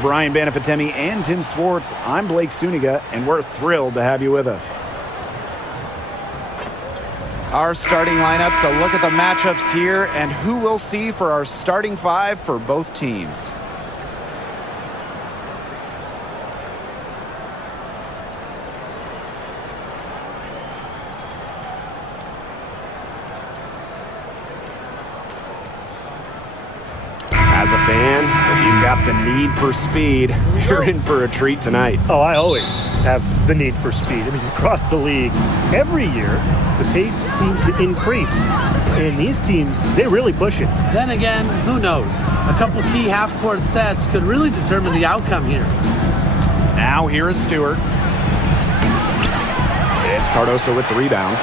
Brian Banafitemi and Tim Swartz. I'm Blake Suniga, and we're thrilled to have you with us. Our starting lineups, a look at the matchups here, and who we'll see for our starting five for both teams. As a fan, if you've got the need for speed, you're in for a treat tonight. Oh, I always have the need for speed. I mean, across the league, every year, the pace seems to increase. And these teams, they really push it. Then again, who knows? A couple key half-court sets could really determine the outcome here. Now here is Stewart. It's Cardoso with the rebound.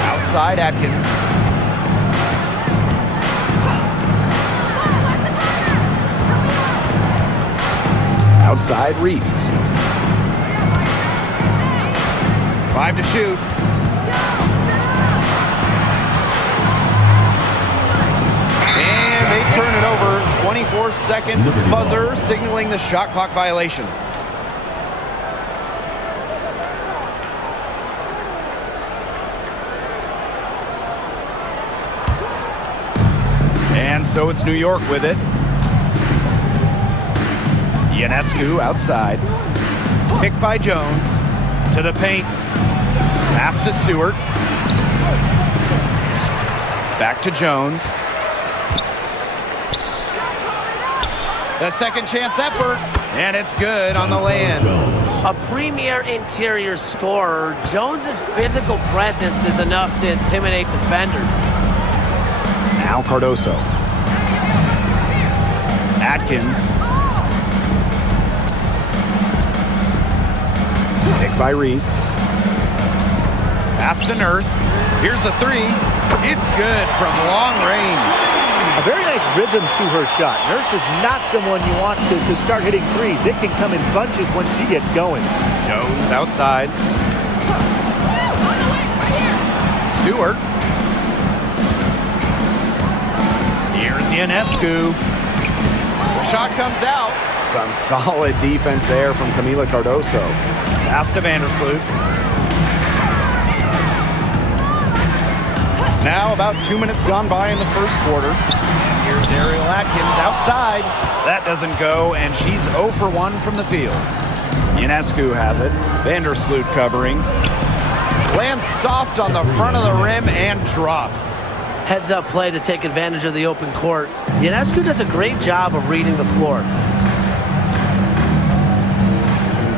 Outside Atkins. Outside Reese. 5 to shoot. And they turn it over. 24-second buzzer signaling the shot clock violation. And so it's New York with it. Ionescu outside. Picked by Jones. To the paint. Pass to Stewart. Back to Jones. The second chance effort. And it's good on the land. A premier interior scorer, Jones's physical presence is enough to intimidate defenders. Now Cardoso. Atkins. Picked by Reese. Pass to Nurse. Here's the three. It's good from long range. A very nice rhythm to her shot. Nurse is not someone you want to start hitting threes. It can come in bunches when she gets going. Jones outside. Stewart. Here's Ionescu. The shot comes out. Some solid defense there from Camila Cardoso. Pass to Vandersloot. Now about 2 minutes gone by in the first quarter. Here's Ariel Atkins outside. That doesn't go, and she's 0 for 1 from the field. Ionescu has it. Vandersloot covering. Lands soft on the front of the rim and drops. Heads-up play to take advantage of the open court. Ionescu does a great job of reading the floor.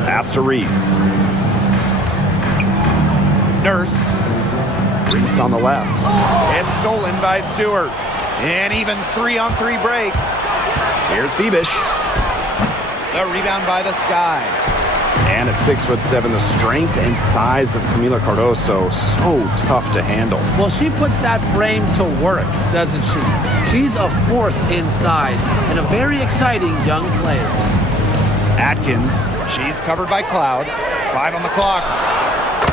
Pass to Reese. Nurse. Reese on the left. It's stolen by Stewart. And even 3-on-3 break. Here's Phoebish. The rebound by the Sky. And at 6'7", the strength and size of Camila Cardoso, so tough to handle. Well, she puts that frame to work, doesn't she? She's a force inside and a very exciting young player. Atkins. She's covered by Cloud. 5 on the clock.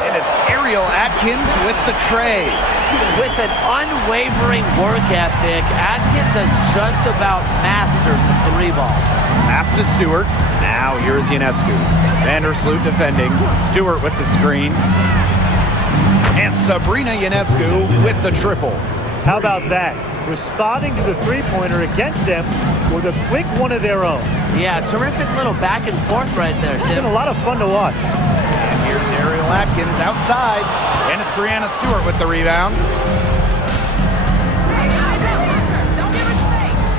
And it's Ariel Atkins with the tray. With an unwavering work ethic, Atkins has just about mastered the three ball. Pass to Stewart. Now here's Ionescu. Vandersloot defending. Stewart with the screen. And Sabrina Ionescu with the triple. How about that? Responding to the three-pointer against them with a quick one of their own. Yeah, terrific little back and forth right there, It's Tim. been a lot of fun to watch. And here's Ariel Atkins outside. And it's Brianna Stewart with the rebound.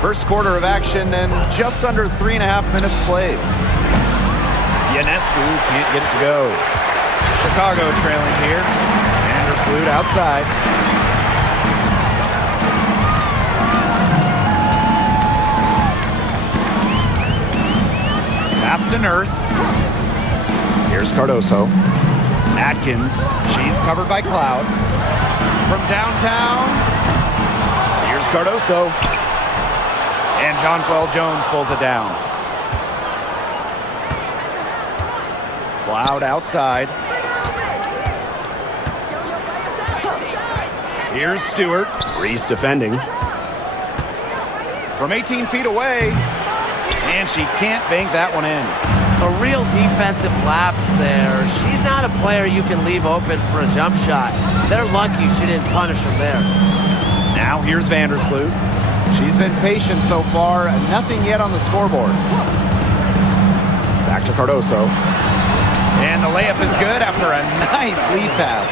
First quarter of action and just under 3.5 minutes played. Ionescu can't get it to go. Chicago trailing here. Vandersloot outside. Pass to Nurse. Here's Cardoso. Atkins. She's covered by Cloud. From downtown. Here's Cardoso. And Jonquel Jones pulls it down. Cloud outside. Here's Stewart. Reese defending. from 18 feet away. And she can't bank that one in. A real defensive lapse there. She's not a player you can leave open for a jump shot. They're lucky she didn't punish him there. Now here's Vandersloot. She's been patient so far. Nothing yet on the scoreboard. Back to Cardoso. And the layup is good after a nice lead pass.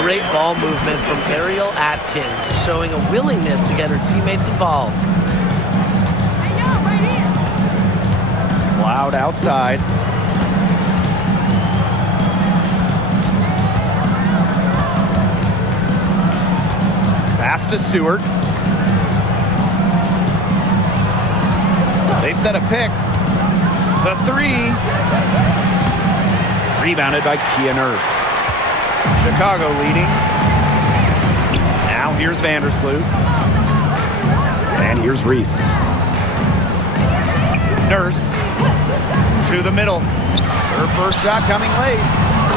Great ball movement from Ariel Atkins, showing a willingness to get her teammates involved. Loud outside. Pass to Stewart. They set a pick. The three. Rebounded by Kia Nurse. Chicago leading. Now here's Vandersloot. And here's Reese. Nurse to the middle. Her first shot coming late.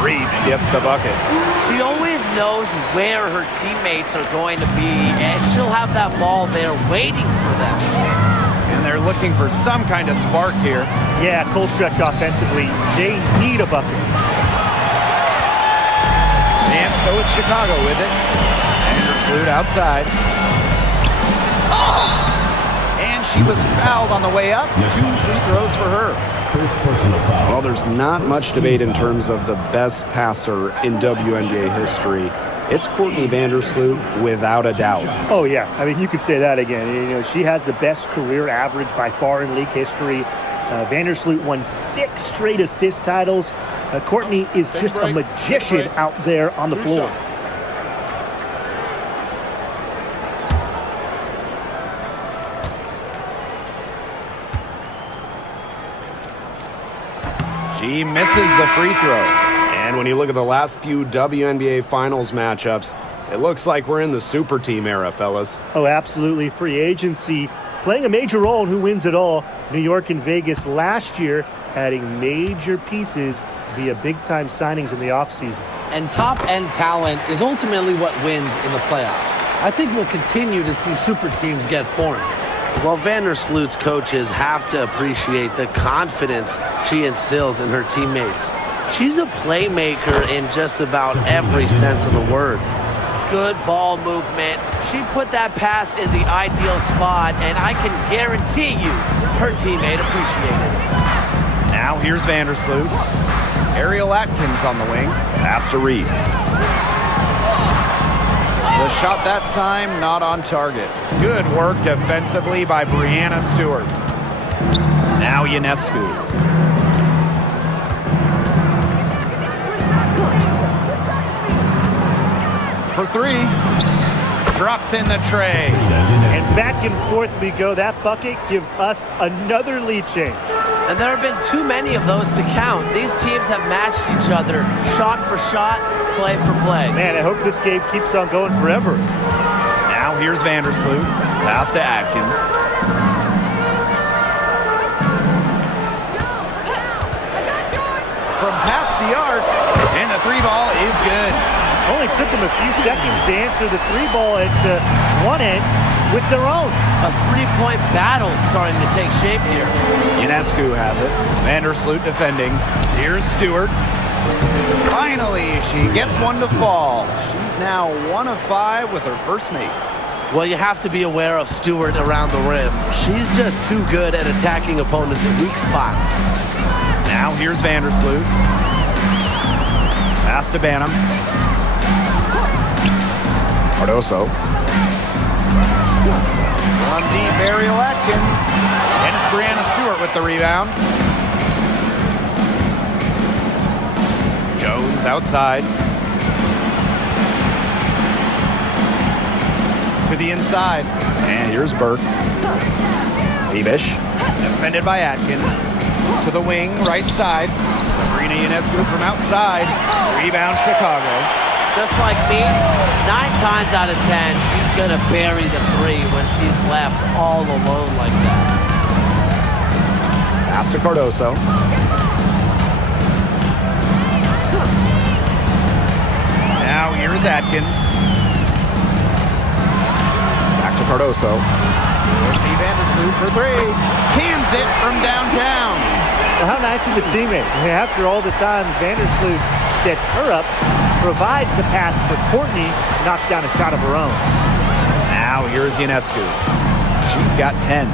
Reese gets the bucket. She always knows where her teammates are going to be, and she'll have that ball there waiting for them. And they're looking for some kind of spark here. Yeah, cold stretch offensively. They need a bucket. And so it's Chicago with it. Vandersloot outside. And she was fouled on the way up. 2 free throws for her. Well, there's not much debate in terms of the best passer in WNBA history. It's Courtney Vandersloot without a doubt. Oh, yeah. I mean, you could say that again. You know, she has the best career average by far in league history. Vandersloot won 6 straight assist titles. Courtney is just a magician out there on the floor. She misses the free throw. And when you look at the last few WNBA Finals matchups, it looks like we're in the super team era, fellas. Oh, absolutely. Free agency playing a major role in who wins it all. New York and Vegas last year adding major pieces via big-time signings in the offseason. And top-end talent is ultimately what wins in the playoffs. I think we'll continue to see super teams get formed. Well, Vandersloot's coaches have to appreciate the confidence she instills in her teammates. She's a playmaker in just about every sense of the word. Good ball movement. She put that pass in the ideal spot, and I can guarantee you her teammate appreciated it. Now here's Vandersloot. Ariel Atkins on the wing. Pass to Reese. The shot that time not on target. Good work defensively by Brianna Stewart. Now Ionescu. For 3. Drops in the tray. And back and forth we go. That bucket gives us another lead change. And there have been too many of those to count. These teams have matched each other, shot for shot, play for play. Man, I hope this game keeps on going forever. Now here's Vandersloot. Pass to Atkins. From past the arc, and the 3 ball is good. Only took them a few seconds to answer the 3 ball at one end with their own. A 3-point battle starting to take shape here. Ionescu has it. Vandersloot defending. Here's Stewart. Finally, she gets one to fall. She's now 1 of 5 with her first make. Well, you have to be aware of Stewart around the rim. She's just too good at attacking opponents' weak spots. Now here's Vandersloot. Pass to Banham. Cardoso. From deep, Ariel Atkins. And it's Brianna Stewart with the rebound. Jones outside. To the inside. And here's Burke. Phoebish. Defended by Atkins. To the wing, right side. Sabrina Ionescu from outside. Rebound, Chicago. Just like me, 9 times out of 10, she's going to bury the 3 when she's left all alone like that. Pass to Cardoso. Now here's Atkins. Back to Cardoso. Courtney Vandersloot for three. Cans it from downtown. Well, how nice of the teammate. I mean, after all the time, Vandersloot sets her up, provides the pass for Courtney, knocks down a shot of her own. Now here's Ionescu. She's got 10.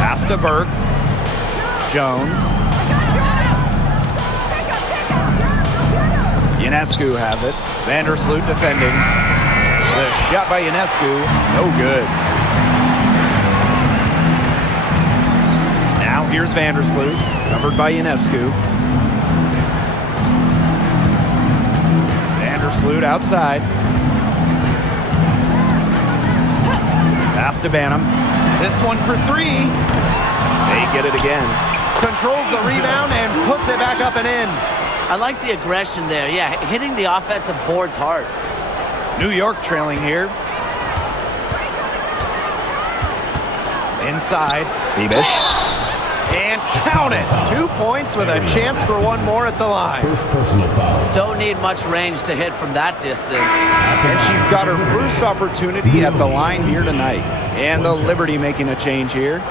Pass to Burke. Jones. Ionescu has it. Vandersloot defending. The shot by Ionescu, no good. Now here's Vandersloot, covered by Ionescu. Vandersloot outside. Pass to Banham. This one for three. They get it again. Controls the rebound and puts it back up and in. I like the aggression there. Yeah, hitting the offensive boards hard. New York trailing here. Inside. Phoebus. And count it. 2 points with a chance for one more at the line. Don't need much range to hit from that distance. And she's got her first opportunity at the line here tonight. And the Liberty making a change here.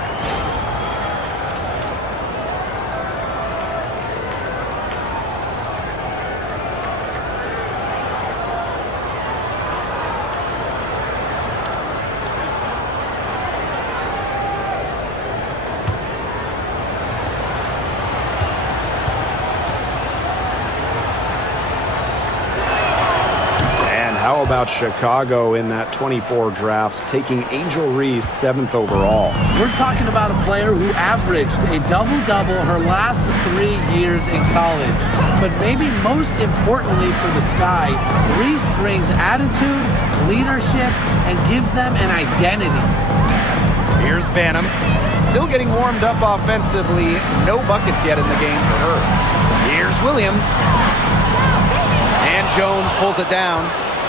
How about Chicago in that 24 draft, taking Angel Reese 7th overall? We're talking about a player who averaged a double-double her last 3 years in college. But maybe most importantly for the Sky, Reese brings attitude, leadership, and gives them an identity. Here's Banham. Still getting warmed up offensively. No buckets yet in the game for her. Here's Williams. And Jones pulls it down.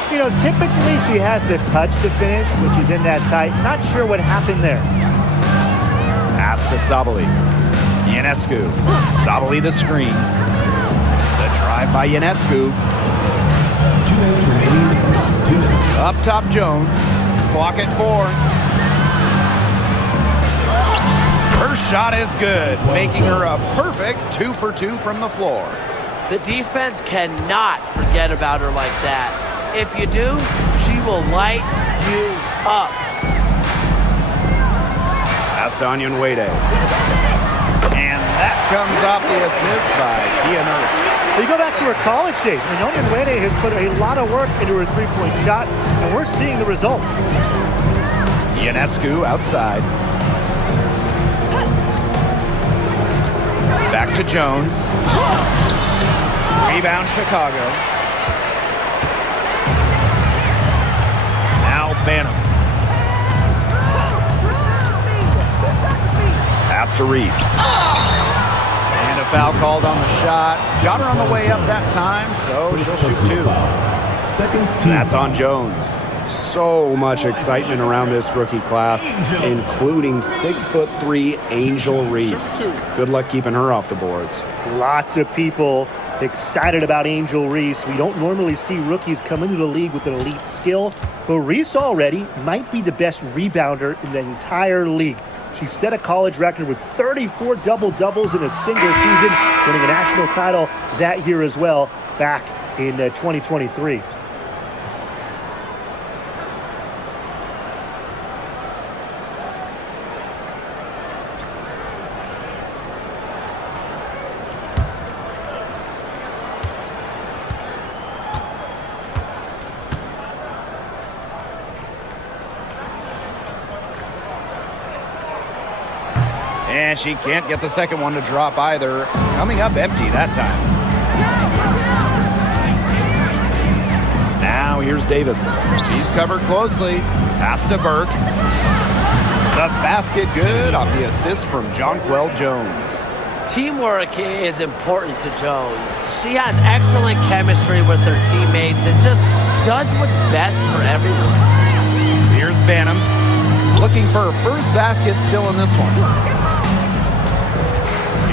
You know, typically she has the touch to finish when she's in that tight. Not sure what happened there. Pass to Sabali. Ionescu. Sabali the screen. The drive by Ionescu. Up top Jones. Clock at 4. Her shot is good, making her a perfect 2 for 2 from the floor. The defense cannot forget about her like that. If you do, she will light you up. Pass to Onion Wade. And that comes off the assist by Kia Nurse. You go back to her college days. I mean, Onion Wade has put a lot of work into her three-point shot, and we're seeing the results. Ionescu outside. Back to Jones. Rebound Chicago. Banham. Pass to Reese. And a foul called on the shot. Got her on the way up that time, so she'll shoot 2. That's on Jones. So much excitement around this rookie class, including 6'3" Angel Reese. Good luck keeping her off the boards. Lots of people excited about Angel Reese. We don't normally see rookies come into the league with an elite skill, but Reese already might be the best rebounder in the entire league. She set a college record with 34 double-doubles in a single season, winning a national title that year as well, back in 2023. And she can't get the second one to drop either. Coming up empty that time. Now here's Davis. She's covered closely. Pass to Burke. The basket good off the assist from Jonquel Jones. Teamwork is important to Jones. She has excellent chemistry with her teammates and just does what's best for everyone. Here's Banham. Looking for her first basket still in this one.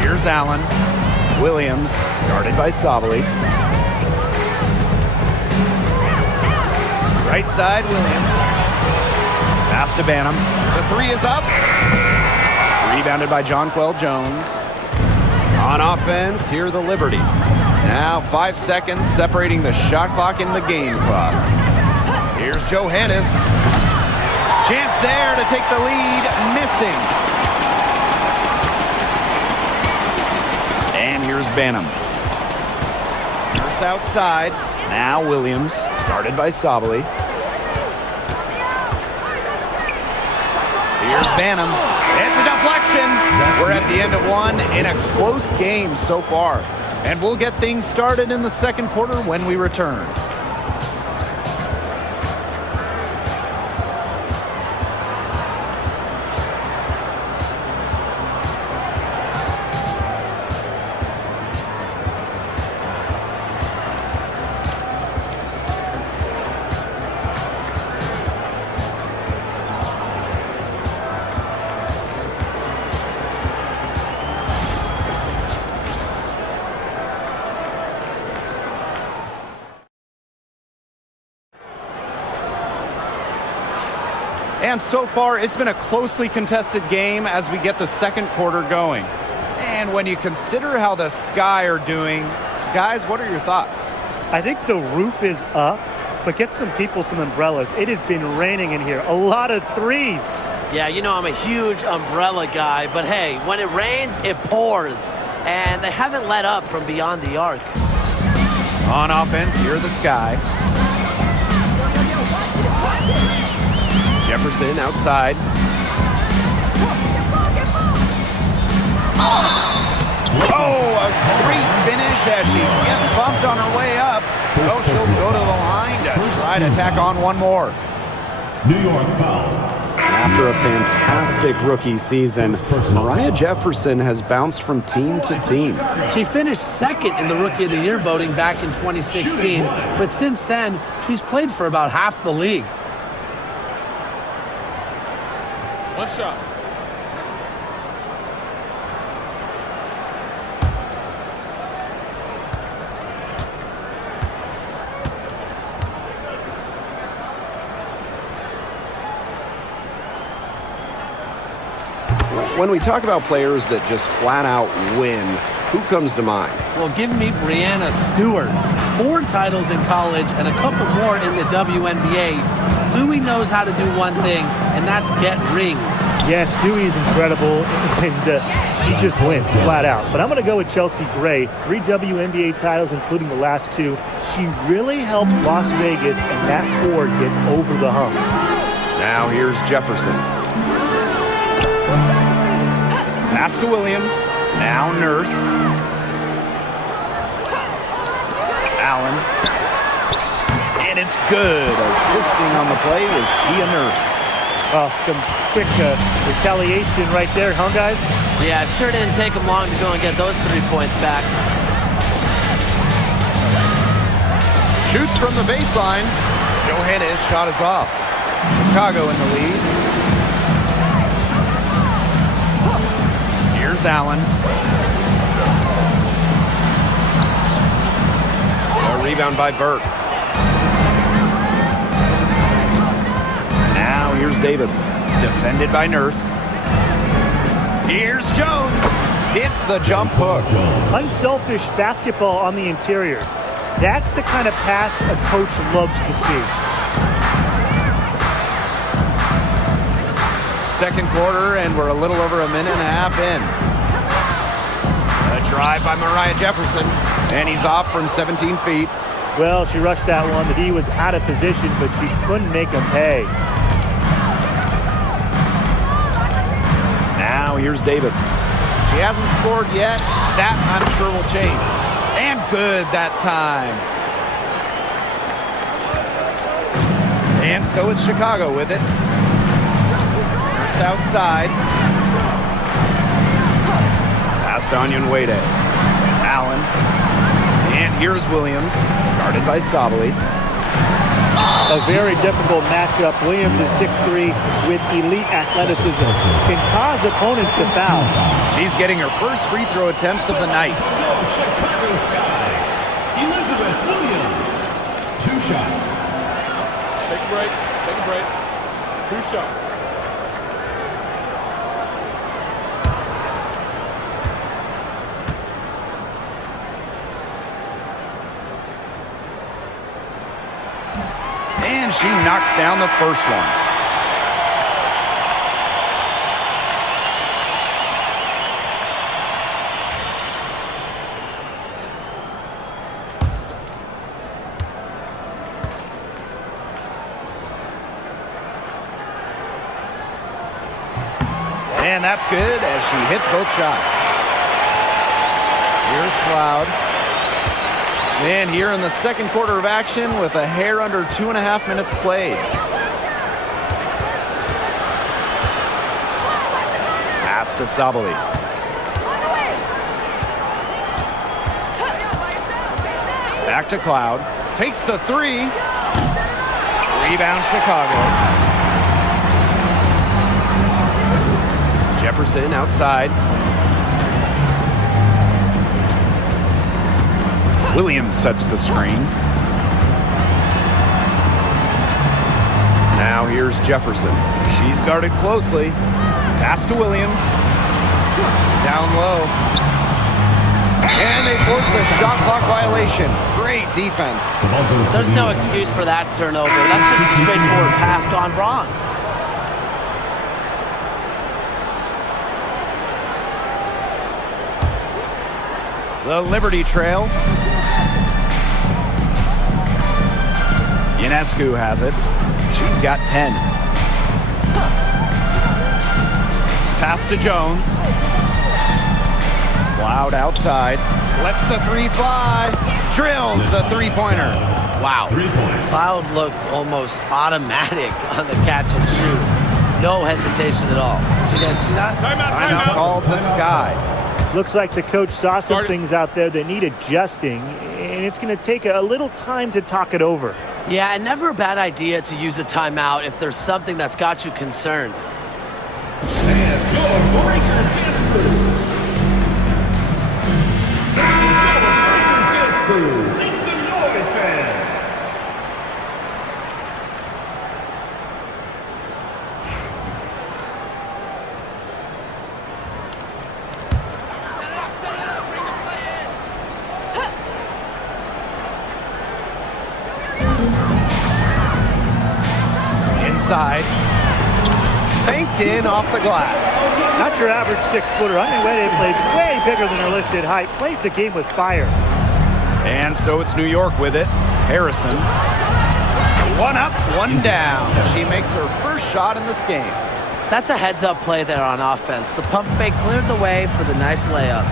Here's Allen. Williams, guarded by Sabali. Right side, Williams. Pass to Banham. The three is up. Rebounded by Jonquel Jones. On offense, here the Liberty. Now 5 seconds separating the shot clock and the game clock. Here's Johannes. Chance there to take the lead, missing. And here's Banham. Nurse outside. Now Williams, guarded by Sabali. Here's Banham. It's a deflection. We're at the end of one in a close game so far. And we'll get things started in the second quarter when we return. And so far, it's been a closely contested game as we get the second quarter going. And when you consider how the Sky are doing, guys, what are your thoughts? I think the roof is up, but get some people some umbrellas. It has been raining in here. A lot of threes. Yeah, you know I'm a huge umbrella guy, but hey, when it rains, it pours. And they haven't let up from beyond the arc. On offense, here the Sky. Jefferson outside. Oh, a great finish as she gets bumped on her way up. So she'll go to the line to try to tack on one more. New York foul. After a fantastic rookie season, Mariah Jefferson has bounced from team to team. She finished second in the Rookie of the Year voting back in 2016, but since then, she's played for about half the league. One shot. When we talk about players that just flat out win, who comes to mind? Well, give me Brianna Stewart. 4 titles in college and a couple more in the WNBA. Stewie knows how to do one thing, and that's get rings. Yes, Stewie is incredible, and she just wins flat out. But I'm going to go with Chelsea Gray. 3 WNBA titles, including the last 2. She really helped Las Vegas and that core get over the hump. Now here's Jefferson. Pass to Williams. Now Nurse. Allen. And it's good. Assisting on the play was Kia Nurse. Oh, some quick retaliation right there, huh, guys? Yeah, it sure didn't take them long to go and get those 3 points back. Shoots from the baseline. Johannes shot is off. Chicago in the lead. Here's Allen. A rebound by Burke. Now here's Davis. Defended by Nurse. Here's Jones. Hits the jump hook. Unselfish basketball on the interior. That's the kind of pass a coach loves to see. Second quarter, and we're a little over a minute and a half in. A drive by Mariah Jefferson, and he's off from 17 feet. Well, she rushed that one. The D was out of position, but she couldn't make him pay. Now here's Davis. She hasn't scored yet. That, I'm sure, will change. And good that time. And so it's Chicago with it. Nurse outside. Pass to Onyenwere. Allen. And here's Williams, guarded by Sabali. A very difficult matchup. Williams is 6'3" with elite athleticism. Can cause opponents to foul. She's getting her first free throw attempts of the night. Chicago Sky. Elizabeth Williams. 2 shots. a break. Take a break. 2 shots. And she knocks down the first one. And that's good as she hits both shots. Here's Cloud. And here in the second quarter of action with a hair under 2.5 minutes played. Pass to Sabali. Back to Cloud. Takes the three. Rebound Chicago. Jefferson outside. Williams sets the screen. Now here's Jefferson. She's guarded closely. Pass to Williams. Down low. And they force the shot clock violation. Great defense. There's no excuse for that turnover. That's just a straightforward pass gone wrong. The Liberty Trail. Ionescu has it. She's got 10. Pass to Jones. Cloud outside. Lets the three fly. Drills the three-pointer. Wow. 3 points. Cloud looked almost automatic on the catch and shoot. No hesitation at all. Did you guys see that? Timeout called to Sky. Looks like the coach saw some Started. things out there that need adjusting, and it's going to take a little time to talk it over. Yeah, and never a bad idea to use a timeout if there's something that's got you concerned. And your breaker is through. Make some noise, fans. Inside. Banked in off the glass. Not your average 6-footer. I mean, Wade plays way bigger than her listed height. Plays the game with fire. And so it's New York with it. Harrison. One up, one down. She makes her first shot in this game. That's a heads-up play there on offense. The pump fake cleared the way for the nice layup.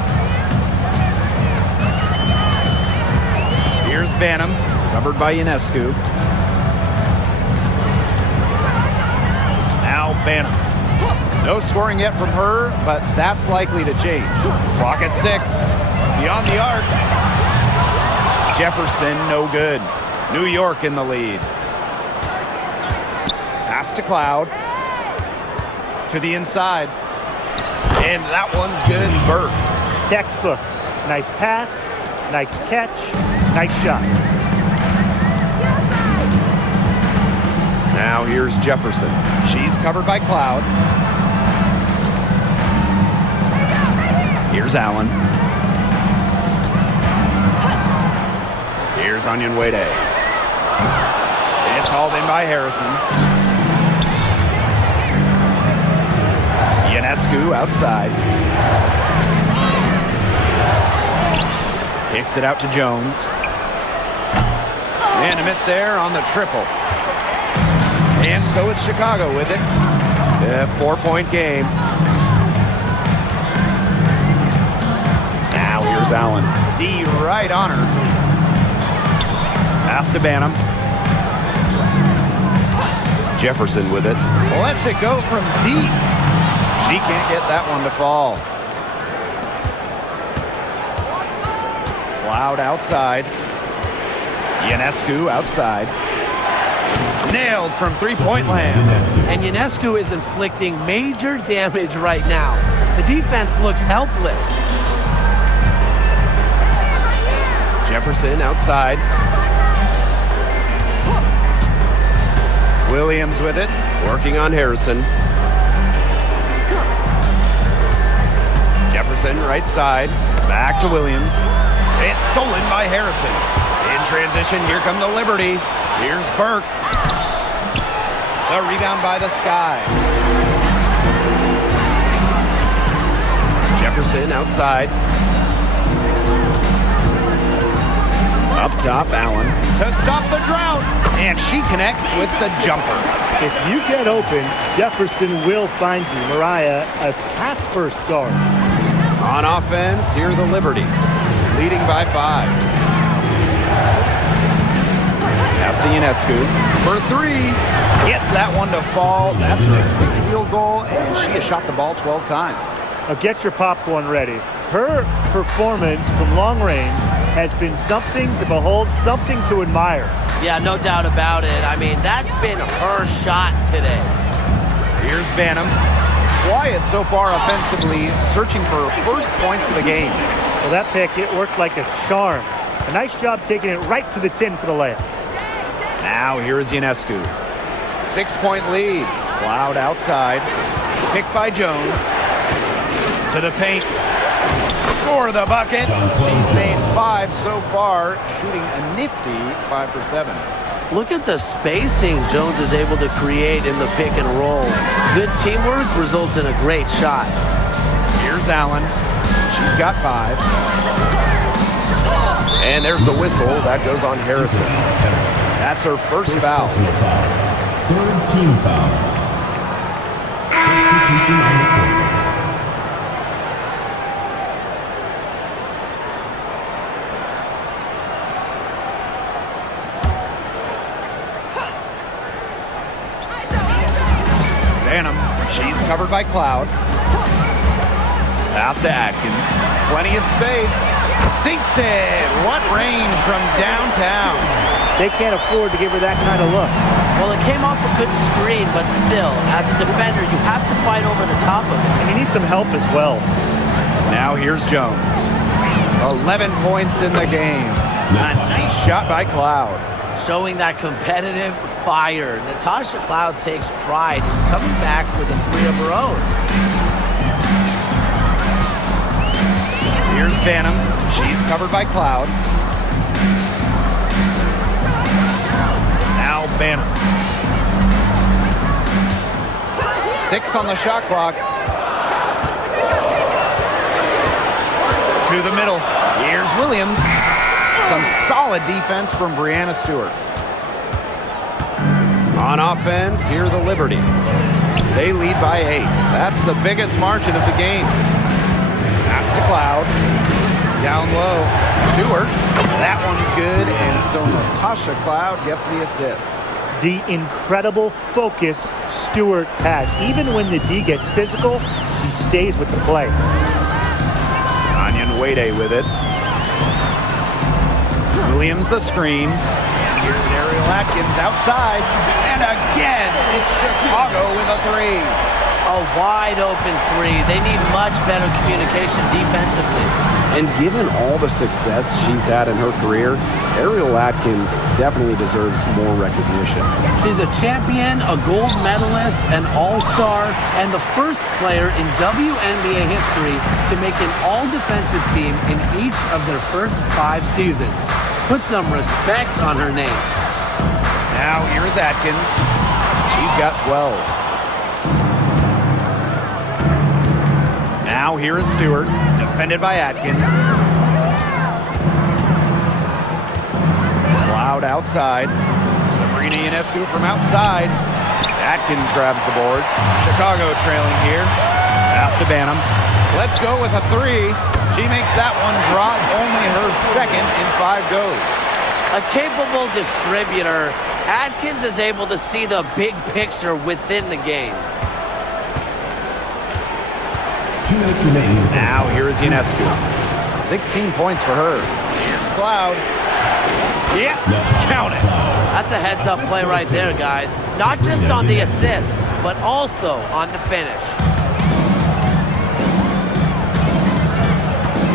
Here's Banham, covered by Ionescu. Now Banham. No scoring yet from her, but that's likely to change. Clock at 6. Beyond the arc. Jefferson, no good. New York in the lead. Pass to Cloud. To the inside. And that one's good. Burke. Textbook. Nice pass, nice catch, nice shot. Now here's Jefferson. She's covered by Cloud. Here's Allen. Here's Onion Wade. It's hauled in by Harrison. Ionescu outside. Kicks it out to Jones. And a miss there on the triple. And so it's Chicago with it. A 4-point game. Now here's Allen. D right on her. Pass to Banham. Jefferson with it. Lets it go from deep. She can't get that one to fall. Cloud outside. Ionescu outside. Nailed from three-point land. And Ionescu is inflicting major damage right now. The defense looks helpless. Jefferson outside. Williams with it. Working on Harrison. Jefferson, right side. Back to Williams. It's stolen by Harrison. In transition, here come the Liberty. Here's Burke. The rebound by the Sky. Jefferson outside. Up top, Allen. To stop the drought. And she connects with the jumper. If you get open, Jefferson will find you. Mariah, a pass-first guard. On offense, here the Liberty. Leading by 5. Pass to Ionescu for 3. Gets that one to fall. That's her 6th field goal, and she has shot the ball 12 times. Now get your popcorn ready. Her performance from long range has been something to behold, something to admire. Yeah, no doubt about it. I mean, that's been her shot today. Here's Banham. Quiet so far offensively, searching for first points of the game. Well, that pick, it worked like a charm. A nice job taking it right to the tin for the layup. Now here's Ionescu. 6-point lead. Cloud outside. Picked by Jones. To the paint. Score the bucket. She's made 5 so far, shooting a nifty 5 for 7. Look at the spacing Jones is able to create in the pick and roll. Good teamwork results in a great shot. Here's Allen. She's got 5. And there's the whistle. That goes on Harrison. That's her first foul. Third team foul. Substitution on the court. Banham. She's covered by Cloud. Pass to Atkins. Plenty of space. Sinks it. What range from downtown. They can't afford to give her that kind of look. Well, it came off a good screen, but still, as a defender, you have to fight over the top of it. And you need some help as well. Now here's Jones. 11 points in the game. A nice shot by Cloud. Showing that competitive fire. Natasha Cloud takes pride in coming back with a 3 of her own. Here's Banham. She's covered by Cloud. Now Banham. 6 on the shot clock. To the middle. Here's Williams. Some solid defense from Brianna Stewart. On offense, here the Liberty. They lead by 8. That's the biggest margin of the game. Pass to Cloud. Down low. Stewart. That one's good, and so Natasha Cloud gets the assist. The incredible focus Stewart has. Even when the D gets physical, she stays with the play. Onion Wade with it. Williams the screen. Here's Ariel Atkins outside. And again, it's Chicago with a 3. A wide open 3. They need much better communication defensively. And given all the success she's had in her career, Ariel Atkins definitely deserves more recognition. She's a champion, a gold medalist, an all-star, and the first player in WNBA history to make an all-defensive team in each of their first 5 seasons. Put some respect on her name. Now here's Atkins. She's got 12. Now here is Stewart, defended by Atkins. Cloud outside. Sabrina Ionescu from outside. Atkins grabs the board. Chicago trailing here. Pass to Banham. Let's go with a 3. She makes that one drop, only her second in 5 goes. A capable distributor, Atkins is able to see the big picture within the game. 2 minutes remaining. Now here is Ionescu. 16 points for her. Here's Cloud. Yeah, count it. That's a heads-up play right there, guys. Not just on the assist, but also on the finish.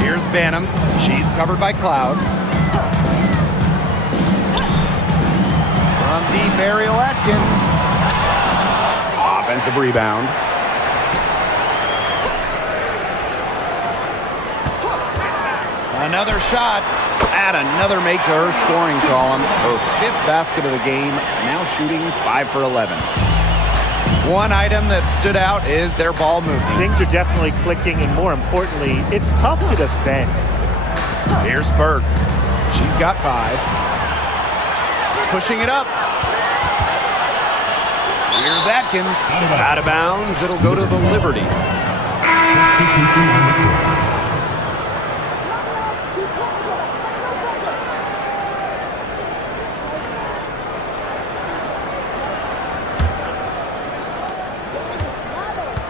Here's Banham. She's covered by Cloud. From deep, Ariel Atkins. Offensive rebound. Another shot. Add another make to her scoring column. Her 5th basket of the game. Now shooting 5 for 11. One item that stood out is their ball movement. Things are definitely clicking, and more importantly, it's tough to defend. Here's Burke. She's got 5. Pushing it up. Here's Atkins. Out of bounds. It'll go to the Liberty.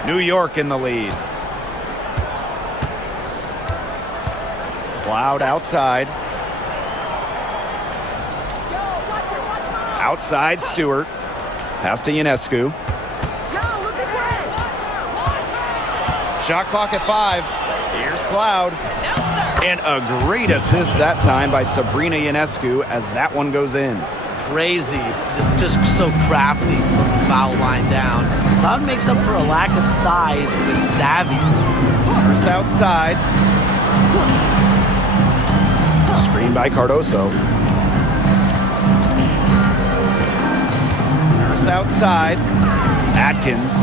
New York in the lead. Loud outside. Outside Stewart. Pass to Ionescu. Shot clock at 5. Here's Cloud. And a great assist that time by Sabrina Ionescu as that one goes in. Crazy, just so crafty from the foul line down. Cloud makes up for a lack of size with savvy. First outside. Screen by Cardoso. First outside. Atkins.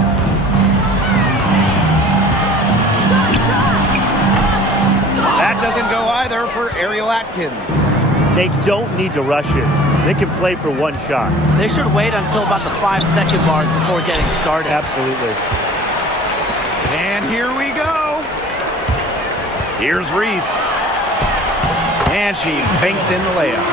That doesn't go either for Ariel Atkins. They don't need to rush it. They can play for one shot. They should wait until about the 5-second mark before getting started. Absolutely. And here we go. Here's Reese. And she banks in the layup.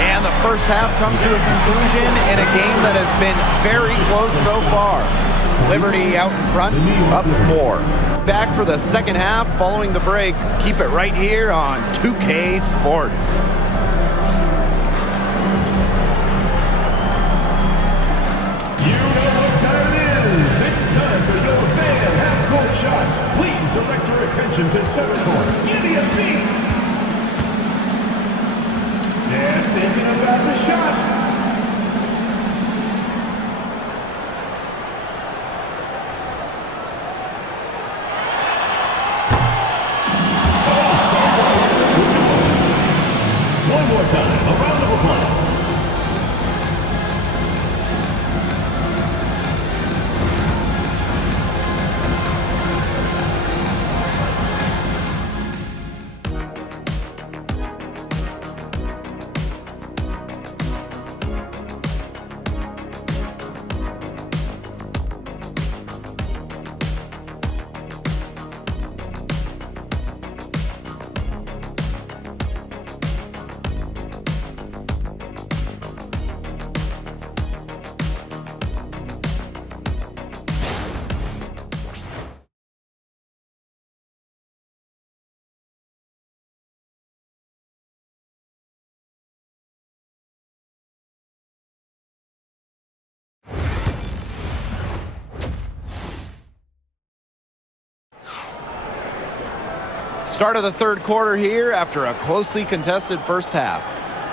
And the first half comes to a conclusion in a game that has been very close so far. Liberty out in front, up 4. Back for the second half following the break. Keep it right here on 2K Sports. You know what time it is. It's time for your fan half-court shots. Please direct your attention to center court. Give me a beat. They're thinking about the shot. One more time, a round of applause. Start of the third quarter here after a closely contested first half.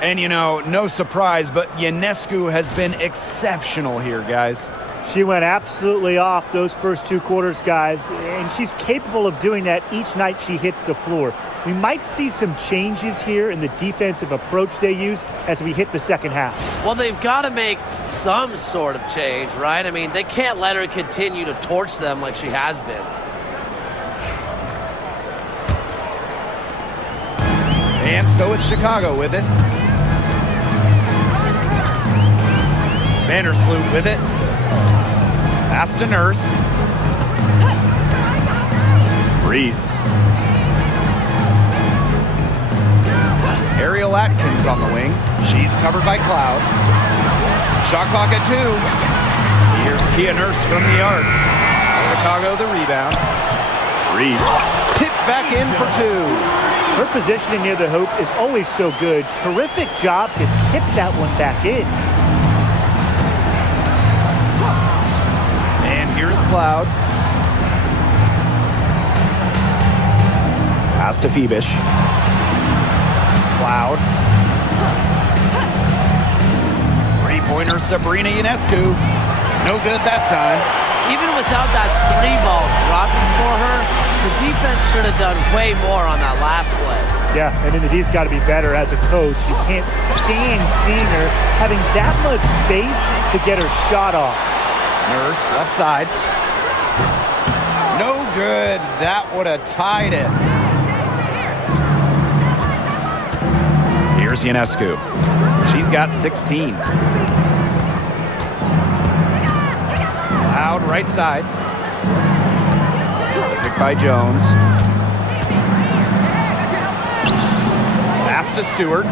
And you know, no surprise, but Ionescu has been exceptional here, guys. She went absolutely off those first 2 quarters, guys, and she's capable of doing that each night she hits the floor. We might see some changes here in the defensive approach they use as we hit the second half. Well, they've got to make some sort of change, right? I mean, they can't let her continue to torch them like she has been. And so it's Chicago with it. Vandersloot with it. Pass to Nurse. Reese. Ariel Atkins on the wing. She's covered by Cloud. Shot clock at 2. Here's Kia Nurse from the arc. Chicago the rebound. Reese. Tipped back in for 2. Her positioning near the hoop is always so good. Terrific job to tip that one back in. And here's Cloud. Pass to Phoebish. Cloud. Three-pointer Sabrina Ionescu. No good that time. Even without that 3-ball dropping for her, the defense should have done way more on that last play. Yeah, and then he's got to be better as a coach. You can't stand seeing her having that much space to get her shot off. Nurse, left side. No good. That would have tied it. Here's Ionescu. She's got 16. Loud right side. Picked by Jones. Pass to Stewart.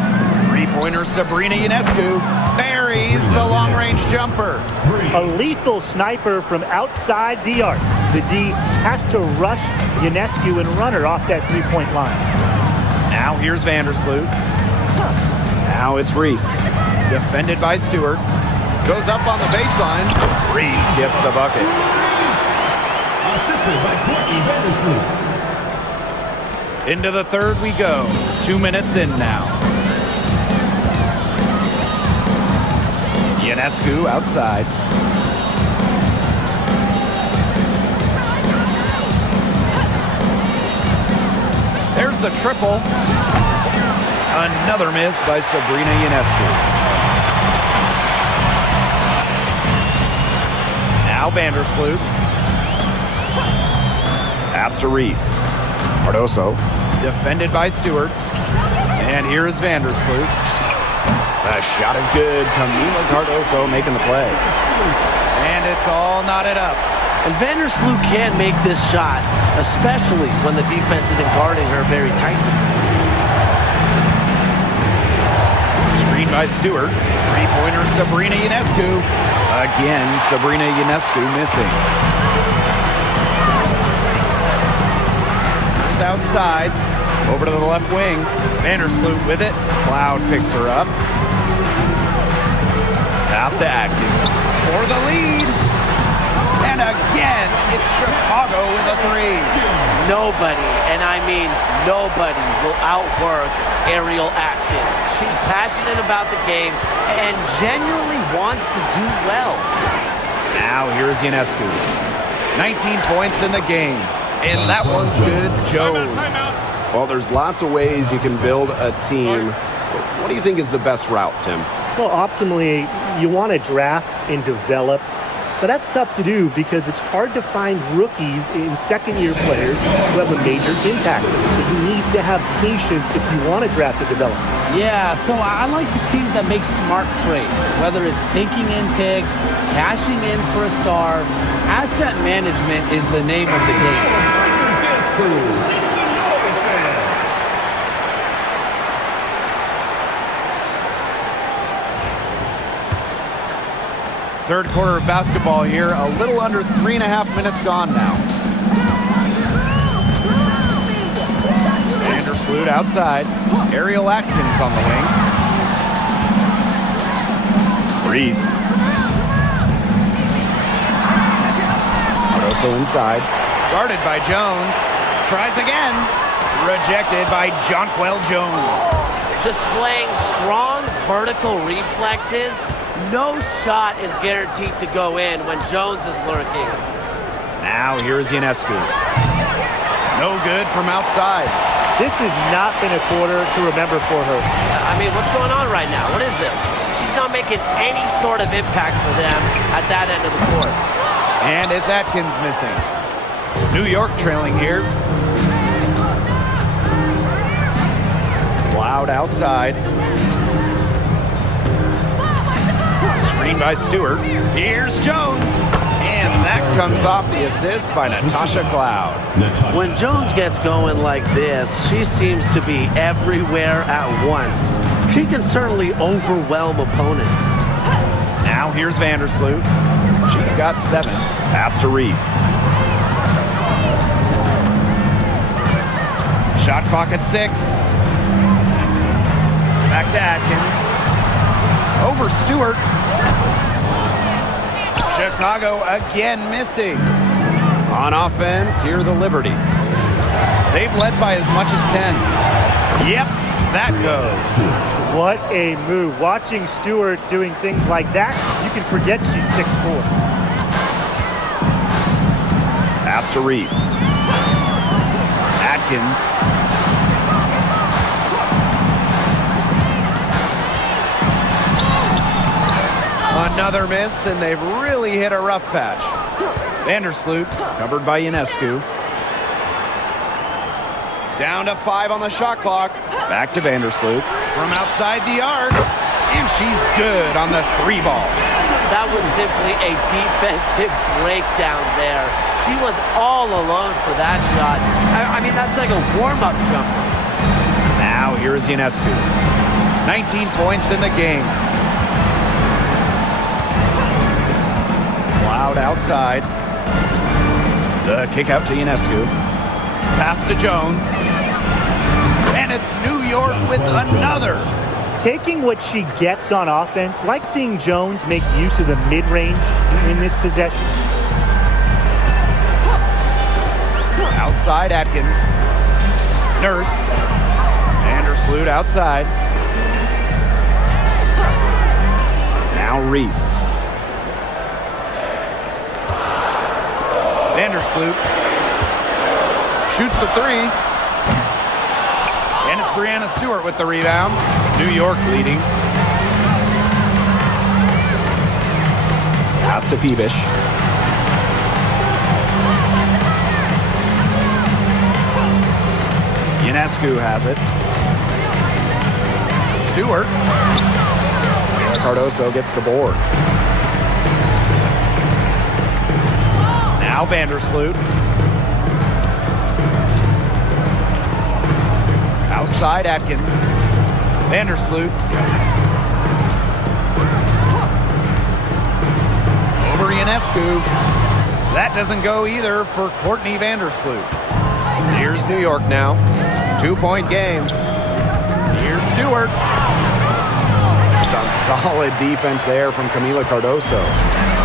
Three-pointer Sabrina Ionescu buries the long-range jumper. A lethal sniper from outside the arc. The D has to rush Ionescu and run her off that three-point line. Now here's Vandersloot. Now it's Reese. Defended by Stewart. Goes up on the baseline. Reese gets the bucket. Assisted by Courtney Vandersloot. Into the third we go. 2 minutes in now. Ionescu outside. There's the triple. Another miss by Sabrina Ionescu. Now Vandersloot. Pass to Reese. Cardoso. Defended by Stewart. And here is Vandersloot. The shot is good. Camila Cardoso making the play. And it's all knotted up. And Vandersloot can make this shot, especially when the defense isn't guarding her very tightly. Screen by Stewart. Three-pointer Sabrina Ionescu. Again, Sabrina Ionescu missing. Just outside. Over to the left wing. Vandersloot with it. Cloud picks her up. Pass to Atkins for the lead. And again, it's Chicago with a three. Nobody, and I mean nobody, will outwork Ariel Atkins. She's passionate about the game and genuinely wants to do well. Now here's Ionescu. 19 points in the game. And that one's good. Jones. Well, there's lots of ways you can build a team. What do you think is the best route, Tim? Well, optimally, you want to draft and develop, but that's tough to do because it's hard to find rookies in second-year players who have a major impact. So you need to have patience if you want to draft and develop. Yeah, so I like the teams that make smart trades, whether it's taking in picks, cashing in for a star. Asset management is the name of the game. Third quarter of basketball here. A little under 3.5 minutes gone now. Vandersloot outside. Ariel Atkins on the wing. Reese. Cardoso inside. Guarded by Jones. Tries again. Rejected by Jonquel Jones. Displaying strong vertical reflexes. No shot is guaranteed to go in when Jones is lurking. Now here's Ionescu. No good from outside. This has not been a quarter to remember for her. I mean, what's going on right now? What is this? She's not making any sort of impact for them at that end of the court. And it's Atkins missing. New York trailing here. Cloud outside. Screen by Stewart. Here's Jones. And that comes off the assist by Natasha Cloud. When Jones gets going like this, she seems to be everywhere at once. She can certainly overwhelm opponents. Now here's Vandersloot. She's got 7. Pass to Reese. Shot clock at 6. Back to Atkins. Over Stewart. Chicago again missing. On offense, here the Liberty. They've led by as much as 10. Yep, That goes. What a move. Watching Stewart doing things like that, you can forget she's 6'4". Pass to Reese. Atkins. Another miss, and they've really hit a rough patch. Vandersloot covered by Ionescu. Down to 5 on the shot clock. Back to Vandersloot from outside the arc, and she's good on the 3 ball. That was simply a defensive breakdown there. She was all alone for that shot. I mean, that's like a warm-up jumper. Now here's Ionescu. 19 points in the game. Cloud outside. The kick out to Ionescu. Pass to Jones. And it's New York with another. Taking what she gets on offense, like seeing Jones make use of the mid-range in this possession. Outside Atkins. Nurse. Vandersloot outside. Now Reese. Vandersloot shoots the 3. And it's Brianna Stewart with the rebound. New York leading. Pass to Phoebish. Ionescu has it. Stewart. Cardoso gets the board. Now Vandersloot. Outside Atkins. Vandersloot. Over Ionescu. That doesn't go either for Courtney Vandersloot. Here's New York now. 2-point game. Here's Stewart. Some solid defense there from Camila Cardoso.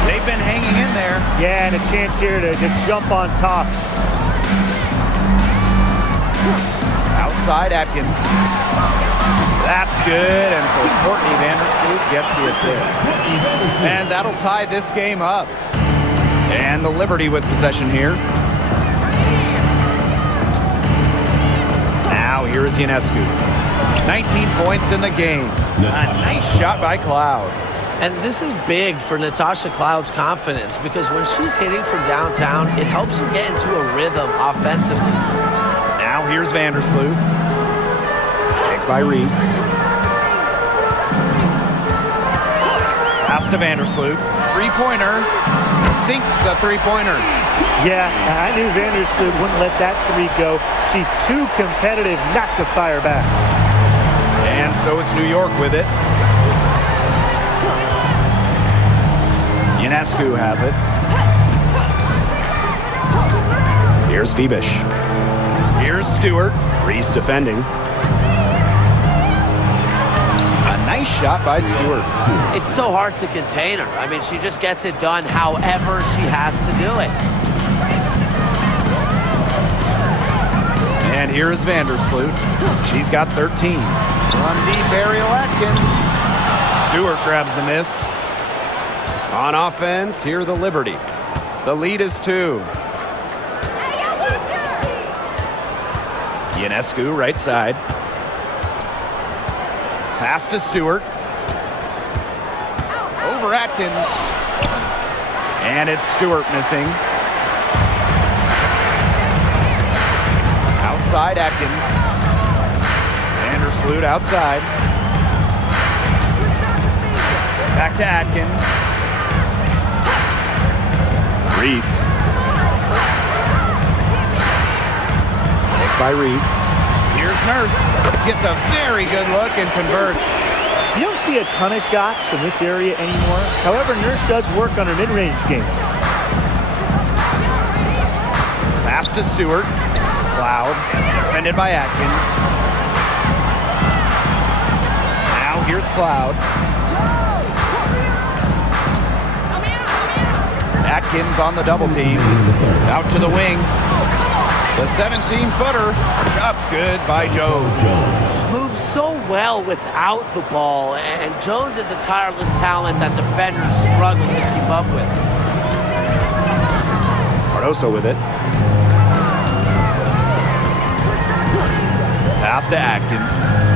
They've been hanging in there. Yeah, and a chance here to jump on top. Outside Atkins. That's good, and so Courtney Vandersloot gets the assist. And that'll tie this game up. And the Liberty with possession here. Now here is Ionescu. 19 points in the game. A nice shot by Cloud. And this is big for Natasha Cloud's confidence because when she's hitting from downtown, it helps her get into a rhythm offensively. Now here's Vandersloot. Kicked by Reese. Pass to Vandersloot. Three-pointer. Sinks the three-pointer. Yeah, I knew Vandersloot wouldn't let that 3 go. She's too competitive not to fire back. And so it's New York with it. Ionescu has it. Here's Phoebish. Here's Stewart. Reese defending. A nice shot by Stewart. It's so hard to contain her. I mean, she just gets it done however she has to do it. And here is Vandersloot. She's got 13. Run deep, Ariel Atkins. Stewart grabs the miss. On offense, here the Liberty. The lead is 2. Ionescu, right side. Pass to Stewart. Over Atkins. And it's Stewart missing. Outside Atkins. Vandersloot outside. Back to Atkins. Reese. Kicked by Reese. Here's Nurse. Gets a very good look and converts. You don't see a ton of shots from this area anymore. However, Nurse does work on her mid-range game. Pass to Stewart. Cloud. Defended by Atkins. Now here's Cloud. Atkins on the double team. Out to the wing. The 17-footer. Shot's good by Jones. Moves so well without the ball, and Jones is a tireless talent that defenders struggle to keep up with. Cardoso with it. Pass to Atkins.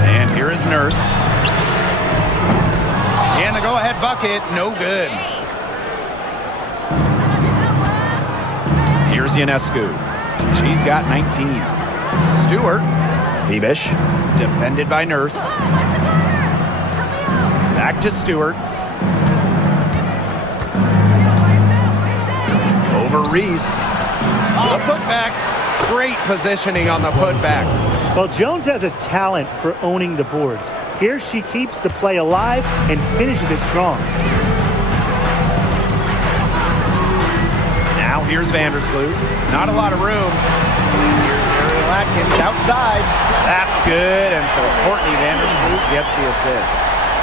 And here is Nurse. And the go-ahead bucket, no good. Here's Ionescu. She's got 19. Stewart. Phoebish. Defended by Nurse. Back to Stewart. Over Reese. The putback. Great positioning on the putback. Well, Jones has a talent for owning the boards. Here she keeps the play alive and finishes it strong. Now here's Vandersloot. Not a lot of room. Here's Ariel Atkins outside. That's good. And so Courtney Vandersloot gets the assist.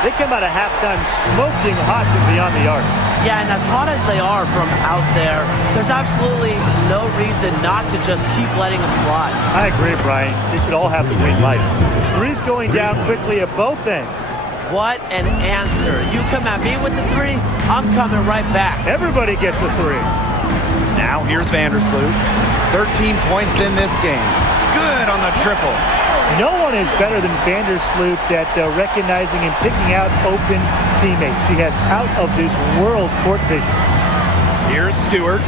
They come out of halftime smoking hot from beyond the arc. Yeah, and as hot as they are from out there, there's absolutely no reason not to just keep letting them fly. I agree, Brian. They should all have the green lights. Three's going down quickly at both ends. What an answer. You come at me with the three, I'm coming right back. Everybody gets a three. Now here's Vandersloot. 13 points in this game. Good on the triple. No one is better than Vandersloot at recognizing and picking out open teammates. She has out-of-this-world court vision. Here's Stewart.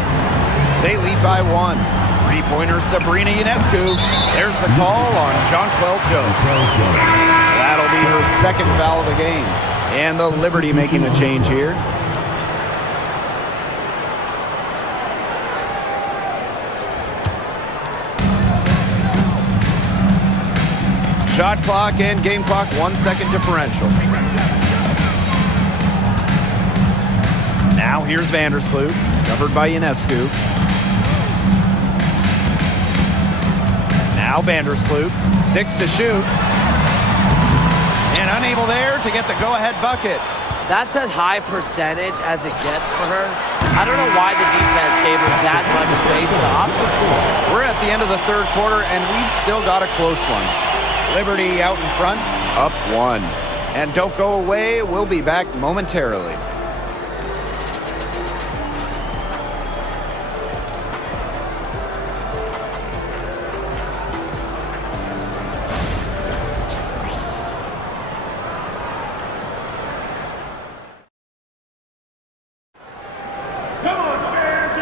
They lead by 1. Three-pointer Sabrina Ionescu. There's the call on Jonquel Jones. That'll be her second foul of the game. And the Liberty making a change here. Shot clock and game clock, 1 second differential. Now here's Vandersloot, covered by Ionescu. Now Vandersloot, 6 to shoot. And unable there to get the go-ahead bucket. That's as high percentage as it gets for her. I don't know why the defense gave her that much space to opt the score. We're at the end of the third quarter, and we've still got a close one. Liberty out in front, up 1. And don't go away, we'll be back momentarily.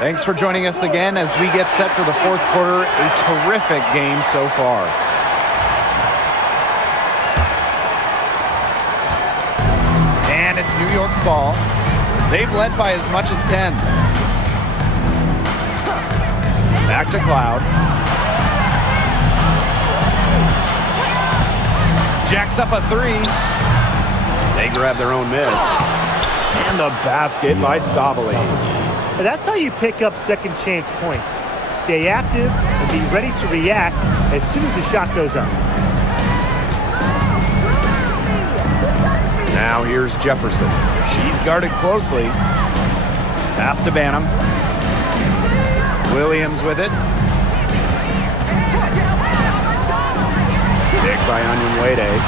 Thanks for joining us again as we get set for the fourth quarter. A terrific game so far. And it's New York's ball. They've led by as much as 10. Back to Cloud. Jacks up a 3. They grab their own miss. And the basket by Sabali. That's how you pick up second chance points. Stay active and be ready to react as soon as the shot goes up. Now here's Jefferson. She's guarded closely. Pass to Banham. Williams with it. Pick by Onyenwere.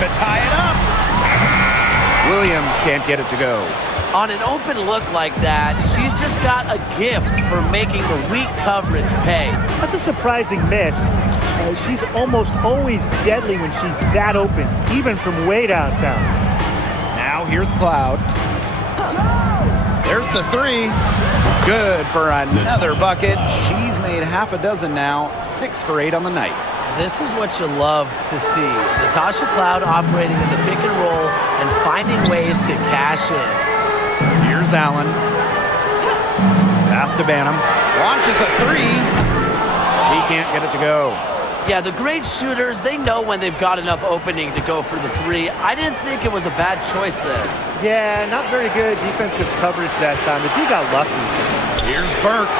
To tie it up. Williams can't get it to go. On an open look like that, she's just got a gift for making the weak coverage pay. That's a surprising miss. She's almost always deadly when she's that open, even from way downtown. Now here's Cloud. There's the 3. Good for another bucket. She's made half a dozen now, 6 for 8 on the night. This is what you love to see. Natasha Cloud operating in the pick and roll and finding ways to cash in. Here's Allen. Pass to Banham. Launches a 3. She can't get it to go. Yeah, the great shooters, they know when they've got enough opening to go for the 3. I didn't think it was a bad choice there. Yeah, not very good defensive coverage that time. The team got lucky. Here's Burke.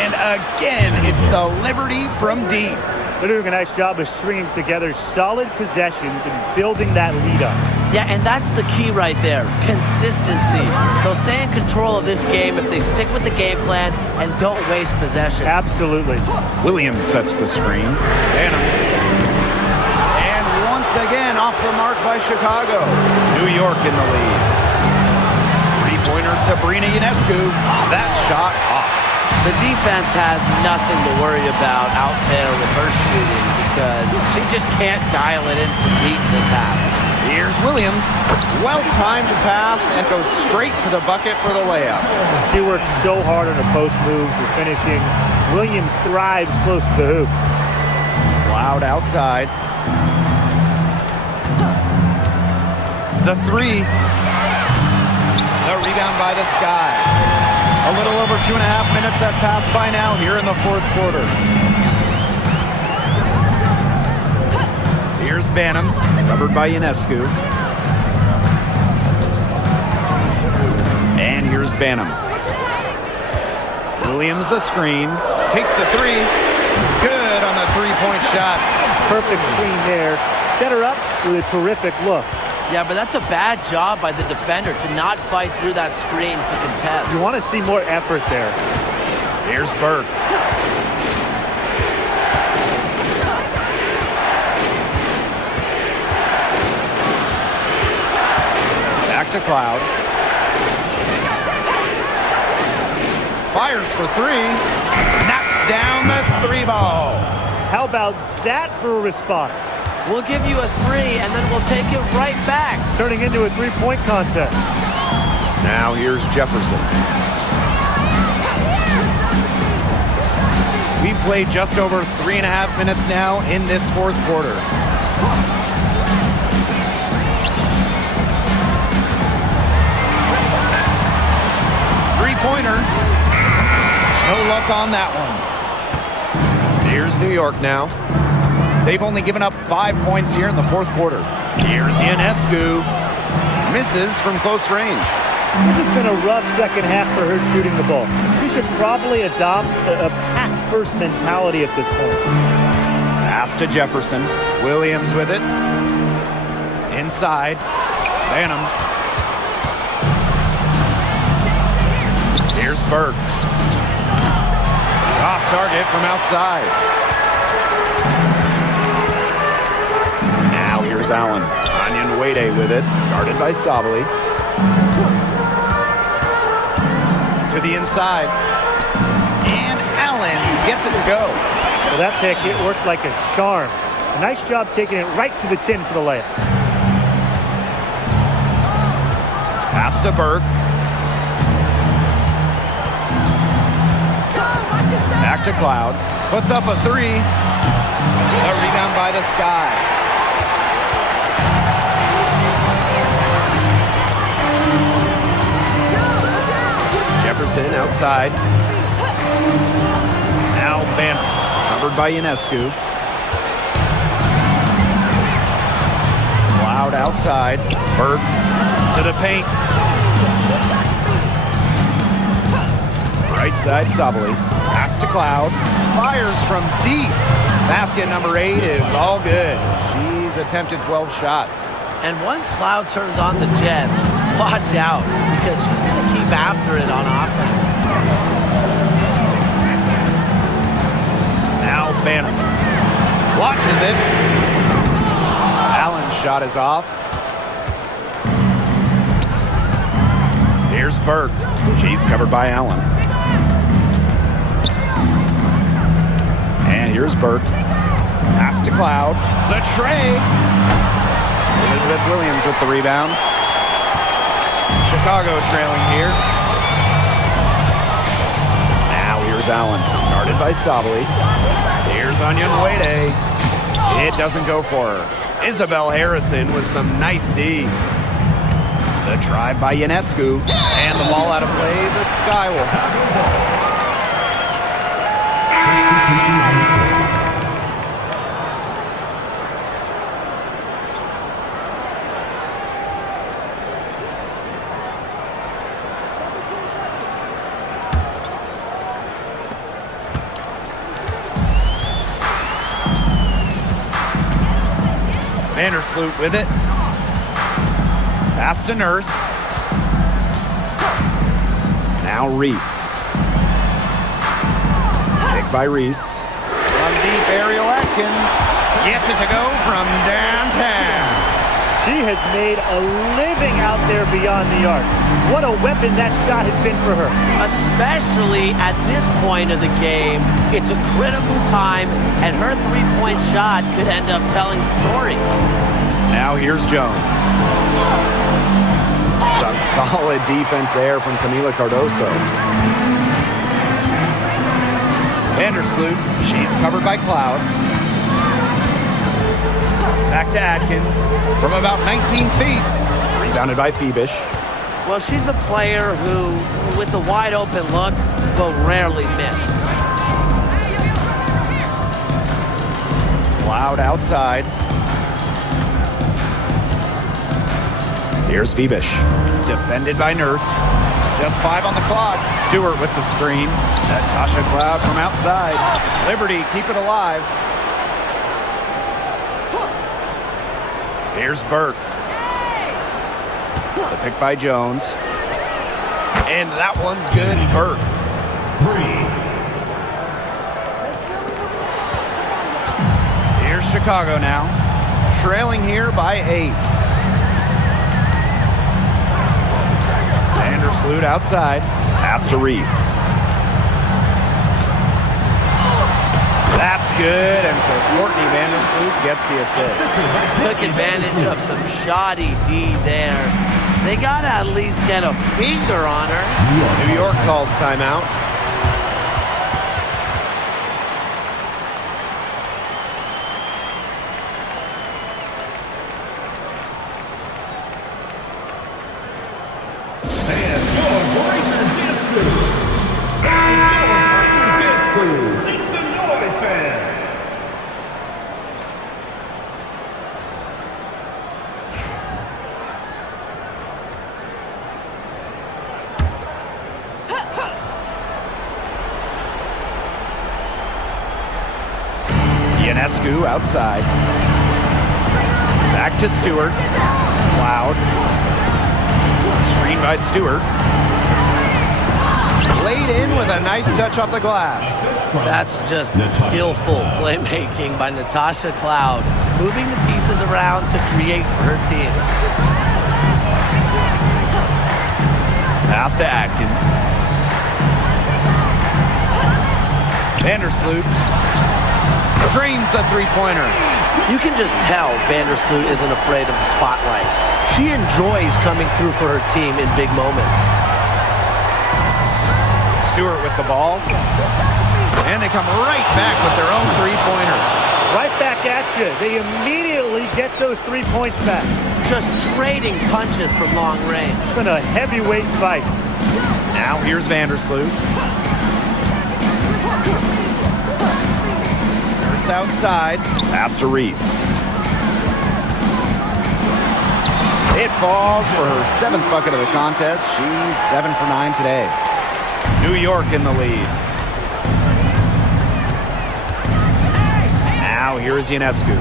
And again, it's the Liberty from deep. They're doing a nice job of stringing together solid possessions and building that lead up. Yeah, and that's the key right there, consistency. They'll stay in control of this game if they stick with the game plan and don't waste possession. Absolutely. Williams sets the screen. And once again, off the mark by Chicago. New York in the lead. Three-pointer Sabrina Ionescu. That shot off. The defense has nothing to worry about out there with her shooting because she just can't dial it in from deep this half. Here's Williams. Well-timed pass and goes straight to the bucket for the layup. She worked so hard on her post moves and finishing. Williams thrives close to the hoop. Loud outside. The three. The rebound by the Sky. A little over 2.5 minutes have passed by now here in the fourth quarter. Here's Banham, covered by Ionescu. And here's Banham. Williams the screen, takes the three. Good on the three-point shot. Perfect screen there. Set her up with a terrific look. Yeah, but that's a bad job by the defender to not fight through that screen to contest. You want to see more effort there. Here's Burke. Back to Cloud. Fires for three. Knocks down the three ball. How about that for a response? We'll give you a three, and then we'll take it right back. Turning into a three-point contest. Now here's Jefferson. We've played just over 3.5 minutes now in this fourth quarter. Three-pointer. No luck on that one. Here's New York now. They've only given up 5 points here in the fourth quarter. Here's Ionescu. Misses from close range. This has been a rough second half for her shooting the ball. She should probably adopt a pass-first mentality at this point. Pass to Jefferson. Williams with it. Inside. Banham. Here's Burke. Off target from outside. Now here's Allen. Onion Wade with it. Guarded by Sabali. To the inside. And Allen gets it to go. Well, that pick, it worked like a charm. Nice job taking it right to the tin for the layup. Pass to Burke. Back to Cloud. Puts up a three. A rebound by the Sky. Jefferson outside. Now Banham. Covered by Ionescu. Cloud outside. Burke to the paint. Right side Sabali. Pass to Cloud. Fires from deep. Basket number 8 is all good. She's attempted 12 shots. And once Cloud turns on the Jets, watch out, because she's going to keep after it on offense. Now Banham watches it. Allen's shot is off. Here's Burke. She's covered by Allen. And here's Burke. Pass to Cloud. The tray. Elizabeth Williams with the rebound. Chicago trailing here. Now here's Allen. Guarded by Sabali. Here's Onion Wade. It doesn't go for her. Isabel Harrison with some nice D. The drive by Ionescu. And the ball out of play. The Sky will have it. Vandersloot with it. Pass to Nurse. Now Reese. Pick by Reese. From deep, Ariel Atkins gets it to go from downtown. She has made a living out there beyond the arc. What a weapon that shot has been for her. Especially at this point of the game, it's a critical time, and her three-point shot could end up telling the story. Now here's Jones. Some solid defense there from Camila Cardoso. Vandersloot, she's covered by Cloud. Back to Atkins from about 19 feet. Rebounded by Phoebish. Well, she's a player who, with a wide-open look, will rarely miss. Cloud outside. Here's Phoebish. Defended by Nurse. Just 5 on the clock. Stewart with the screen. Natasha Cloud from outside. Liberty, keep it alive. Here's Burke. The pick by Jones. And that one's good. Burke. 3. Here's Chicago now. Trailing here by 8. Vandersloot outside. Pass to Reese. That's good, and so Courtney Vandersloot gets the assist. Took advantage of some shoddy D there. They got to at least get a finger on her. New York calls timeout. And your Blazers dance crew. And your Blazers dance crew. Make some noise, fans. Ionescu outside. Back to Stewart. Cloud. Screen by Stewart. Laid in with a nice touch off the glass. That's just skillful playmaking by Natasha Cloud, moving the pieces around to create for her team. Pass to Atkins. Vandersloot drains the three-pointer. You can just tell Vandersloot isn't afraid of the spotlight. She enjoys coming through for her team in big moments. Stewart with the ball. And they come right back with their own three-pointer. Right back at you. They immediately get those 3 points back. Just trading punches from long range. It's been a heavyweight fight. Now here's Vandersloot. First outside. Pass to Reese. It falls for her 7th bucket of the contest. She's 7 for 9 today. New York in the lead. Now here's Ionescu.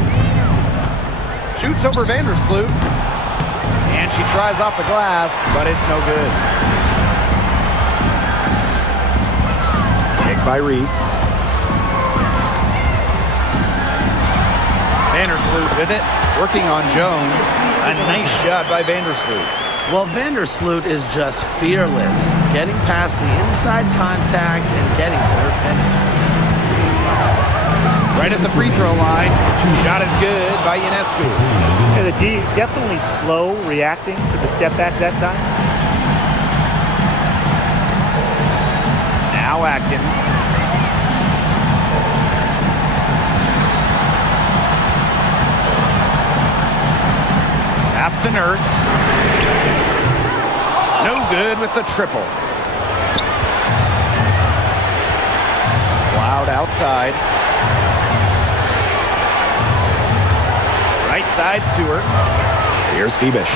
Shoots over Vandersloot. And she tries off the glass, but it's no good. Pick by Reese. Vandersloot with it, working on Jones. A nice shot by Vandersloot. Well, Vandersloot is just fearless, getting past the inside contact and getting to her finish. Right at the free throw line. Shot is good by Ionescu. Yeah, the D definitely slow reacting to the step back that time. Now Atkins. Pass to Nurse. No good with the triple. Cloud outside. Right side, Stewart. Here's Phoebish.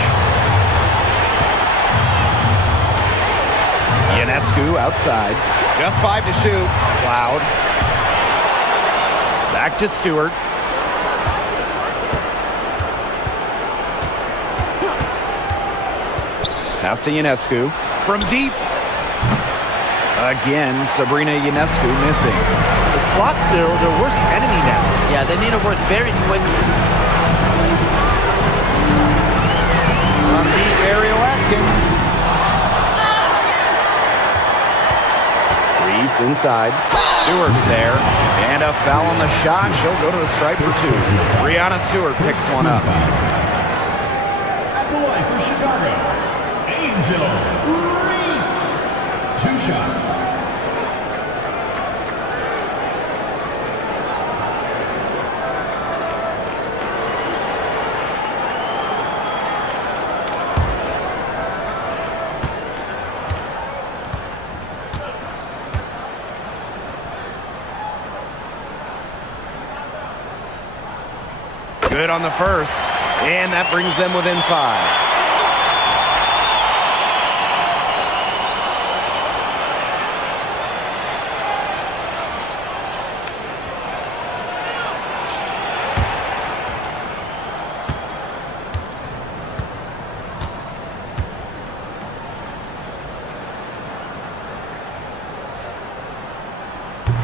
Ionescu outside. Just 5 to shoot. Cloud. Back to Stewart. Pass to Ionescu. From deep. Again, Sabrina Ionescu missing. The clock's their worst enemy now. Yeah, they need to work very quickly. From deep, Ariel Atkins. Reese inside. Stewart's there. And a foul on the shot. She'll go to the stripe for 2. Brianna Stewart picks one up. At the line for Chicago, Angel Reese. 2 shots. Good on the first, and that brings them within 5.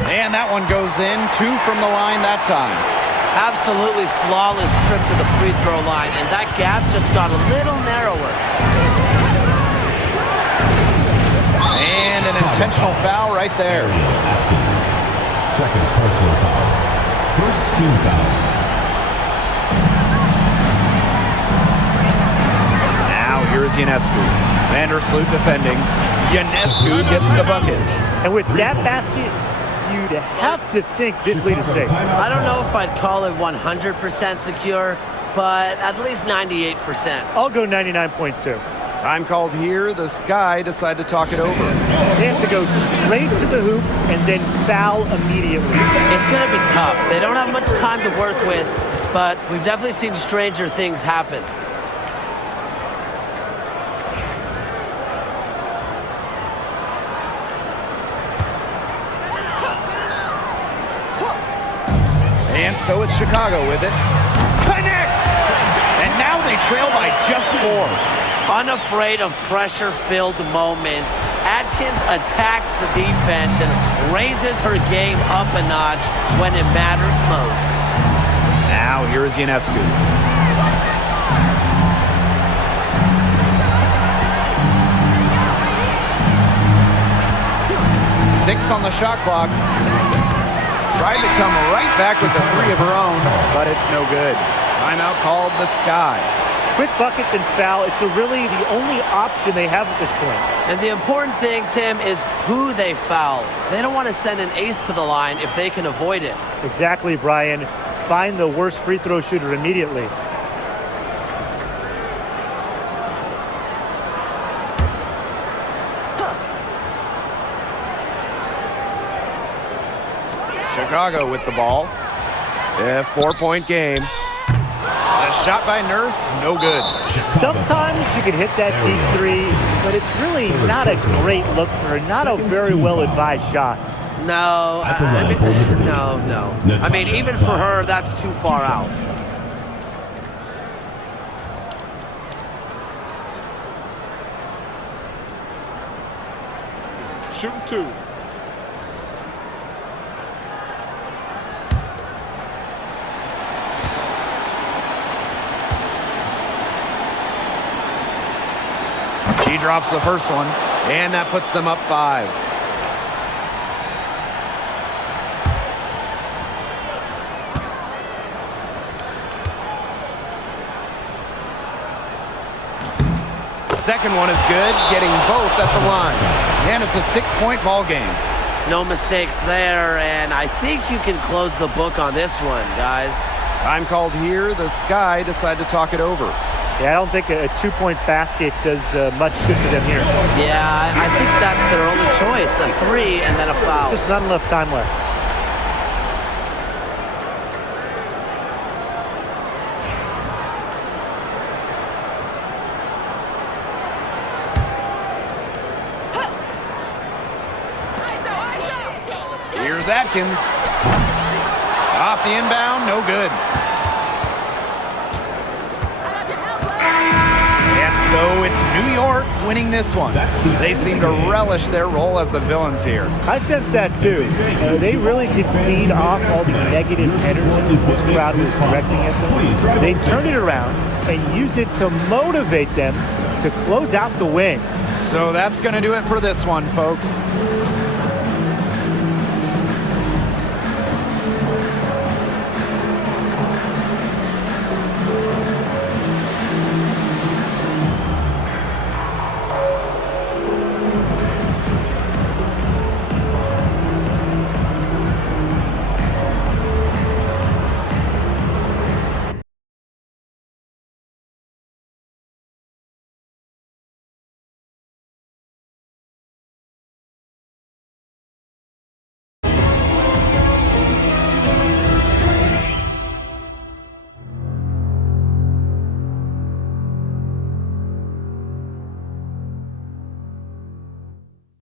And that one goes in. 2 from the line that time. Absolutely flawless trip to the free throw line, and that gap just got a little narrower. And an intentional foul right there. Atkins. Second personal foul. First team foul. Now here's Ionescu. Vandersloot defending. Ionescu gets the bucket. And with that basket, you'd have to think this lead is safe. I don't know if I'd call it 100% secure, but at least 98%. I'll go 99.2. Time called here. The Sky decide to talk it over. They have to go straight to the hoop and then foul immediately. It's going to be tough. They don't have much time to work with, but we've definitely seen stranger things happen. And so it's Chicago with it. Connects! And now they trail by just 4. Unafraid of pressure-filled moments, Atkins attacks the defense and raises her game up a notch when it matters most. Now here is Ionescu. 6 on the shot clock. Tried to come right back with the 3 of her own, but it's no good. Timeout called the Sky. Quick bucket then foul. It's really the only option they have at this point. And the important thing, Tim, is who they foul. They don't want to send an ace to the line if they can avoid it. Exactly, Brian. Find the worst free throw shooter immediately. Chicago with the ball. A 4-point game. A shot by Nurse, no good. Sometimes you can hit that deep 3, but it's really not a great look for her. Not a very well-advised shot. No, no. I mean, even for her, that's too far out. Shooting 2. She drops the first one, and that puts them up 5. The second one is good, getting both at the line. And it's a 6-point ball game. No mistakes there, and I think you can close the book on this one, guys. Time called here. The Sky decide to talk it over. Yeah, I don't think a 2-point basket does much good for them here. Yeah, I think that's their only choice, a 3 and then a foul. Just not enough time left. Here's Atkins. Off the inbound, no good. And So it's New York winning this one. They seem to relish their role as the villains here. I sense that too. They really did feed off all the negative energy this crowd was directing at them. They turned it around and used it to motivate them to close out the win. So that's going to do it for this one, folks.